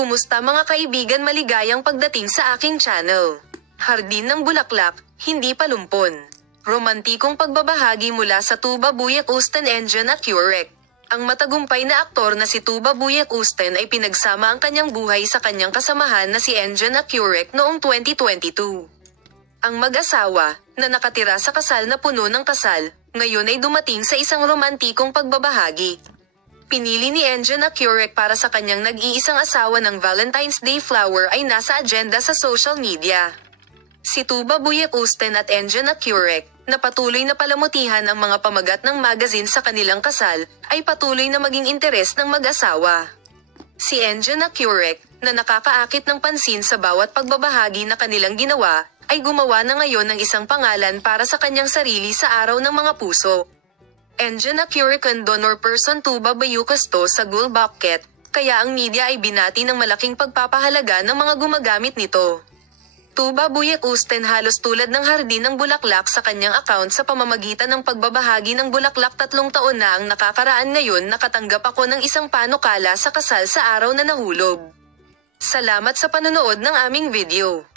Kumusta mga kaibigan, maligayang pagdating sa aking channel. Hardin ng Bulaklak, hindi palumpon. Romantikong pagbabahagi mula sa Tuba Buyak Usten Engine at Curek. Ang matagumpay na aktor na si Tuba Buyak Usten ay pinagsama ang kanyang buhay sa kanyang kasamahan na si Engine at Curek noong 2022. Ang mag-asawa, na nakatira sa kasal na puno ng kasal, ngayon ay dumating sa isang romantikong pagbabahagi. Pinili ni Engine at Curek para sa kanyang nag-iisang asawa ng Valentine's Day flower ay nasa agenda sa social media. Si Tuba Buyak Usten at Engine at Curek, na patuloy na palamutihan ang mga pamagat ng magazine sa kanilang kasal, ay patuloy na maging interes ng mag-asawa. Si Engine at Curek, na nakakaakit ng pansin sa bawat pagbabahagi na kanilang ginawa, ay gumawa na ngayon ng isang pangalan para sa kanyang sarili sa araw ng mga puso. Engine at Curek and donor person Tuba Bayukasto sa Gul Bucket, kaya ang media ay binati ng malaking pagpapahalaga ng mga gumagamit nito. Tuba Buyak Usten halos tulad ng Hardin ng Bulaklak sa kanyang account sa pamamagitan ng pagbabahagi ng bulaklak. 3 taon na ang nakakaraan ngayon, nakatanggap ako ng isang panukala sa kasal sa araw na nahulog. Salamat sa panonood ng aming video.